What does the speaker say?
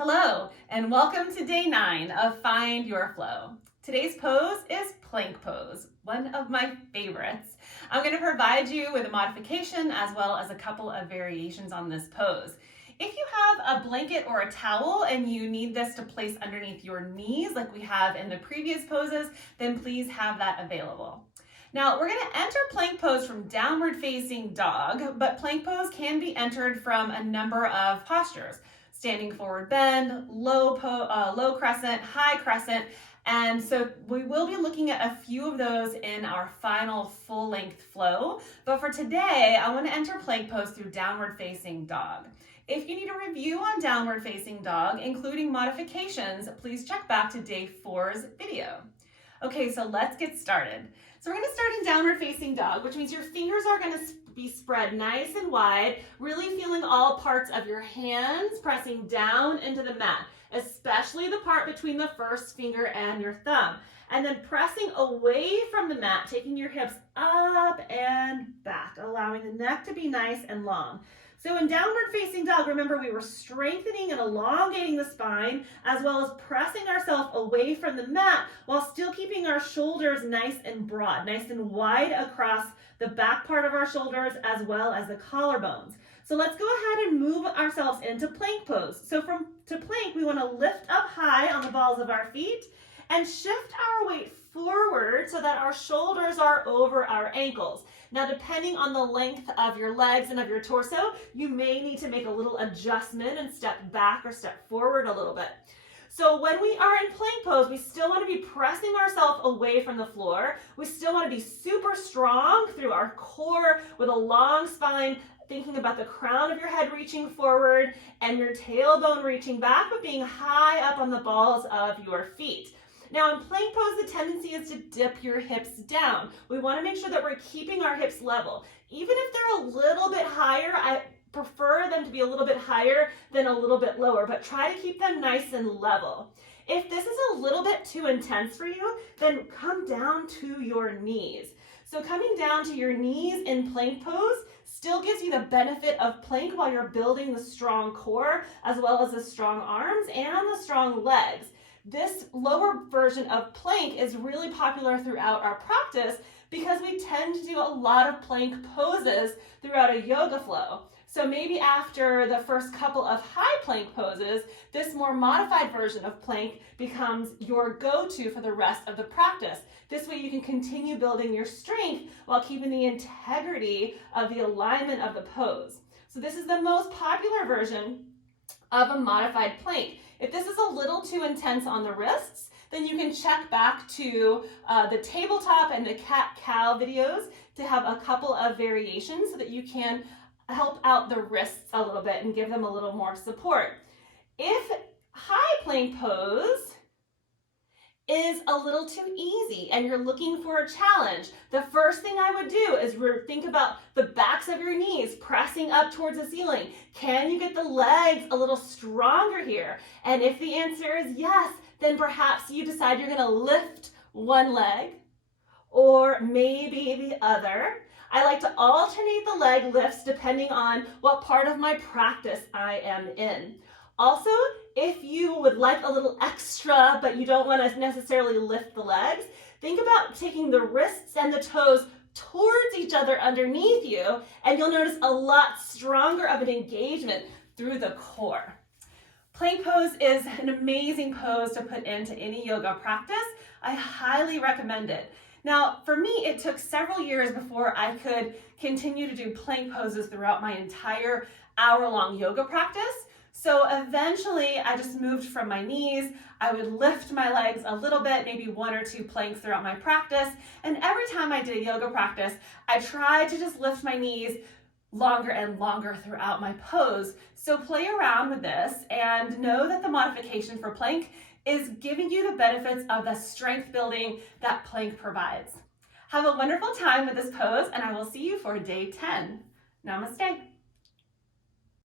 Hello, and welcome to day 9 of Find Your Flow. Today's pose is plank pose, one of my favorites. I'm going to provide you with a modification as well as a couple of variations on this pose. If you have a blanket or a towel and you need this to place underneath your knees like we have in the previous poses, then please have that available. Now, we're going to enter plank pose from downward facing dog, but plank pose can be entered from a number of postures. Standing forward bend, low crescent, high crescent, and so we will be looking at a few of those in our final full length flow. But for today, I want to enter plank pose through downward facing dog. If you need a review on downward facing dog, including modifications, please check back to day 4's video. Okay, so let's get started. So we're going to start in downward facing dog, which means your fingers are going to be spread nice and wide, really feeling all parts of your hands pressing down into the mat, especially the part between the first finger and your thumb. And then pressing away from the mat, taking your hips up and back, allowing the neck to be nice and long. So in downward facing dog, remember we were strengthening and elongating the spine as well as pressing ourselves away from the mat while still keeping our shoulders nice and broad, nice and wide across the back part of our shoulders as well as the collarbones. So let's go ahead and move ourselves into plank pose. So to plank, we want to lift up high on the balls of our feet and shift our weight forward so that our shoulders are over our ankles. Now, depending on the length of your legs and of your torso, you may need to make a little adjustment and step back or step forward a little bit. So when we are in plank pose, we still want to be pressing ourselves away from the floor. We still want to be super strong through our core with a long spine, thinking about the crown of your head reaching forward and your tailbone reaching back, but being high up on the balls of your feet. Now in plank pose, the tendency is to dip your hips down. We want to make sure that we're keeping our hips level. Even if they're a little bit higher, I prefer them to be a little bit higher than a little bit lower, but try to keep them nice and level. If this is a little bit too intense for you, then come down to your knees. So coming down to your knees in plank pose still gives you the benefit of plank while you're building the strong core as well as the strong arms and the strong legs. This lower version of plank is really popular throughout our practice because we tend to do a lot of plank poses throughout a yoga flow. So maybe after the first couple of high plank poses, this more modified version of plank becomes your go-to for the rest of the practice. This way you can continue building your strength while keeping the integrity of the alignment of the pose. So this is the most popular version of a modified plank. If this is a little too intense on the wrists, then you can check back to the tabletop and the cat-cow videos to have a couple of variations so that you can help out the wrists a little bit and give them a little more support. If high plank pose is a little too easy and you're looking for a challenge, the first thing I would do is think about the backs of your knees pressing up towards the ceiling. Can you get the legs a little stronger here? And if the answer is yes, then perhaps you decide you're going to lift one leg or maybe the other. I like to alternate the leg lifts depending on what part of my practice I am in. Also, if you would like a little extra, but you don't want to necessarily lift the legs, think about taking the wrists and the toes towards each other underneath you, and you'll notice a lot stronger of an engagement through the core. Plank pose is an amazing pose to put into any yoga practice. I highly recommend it. Now, for me, it took several years before I could continue to do plank poses throughout my entire hour-long yoga practice. So eventually I just moved from my knees. I would lift my legs a little bit, maybe 1 or 2 planks throughout my practice. And every time I did a yoga practice, I tried to just lift my knees longer and longer throughout my pose. So play around with this and know that the modification for plank is giving you the benefits of the strength building that plank provides. Have a wonderful time with this pose, and I will see you for day 10. Namaste.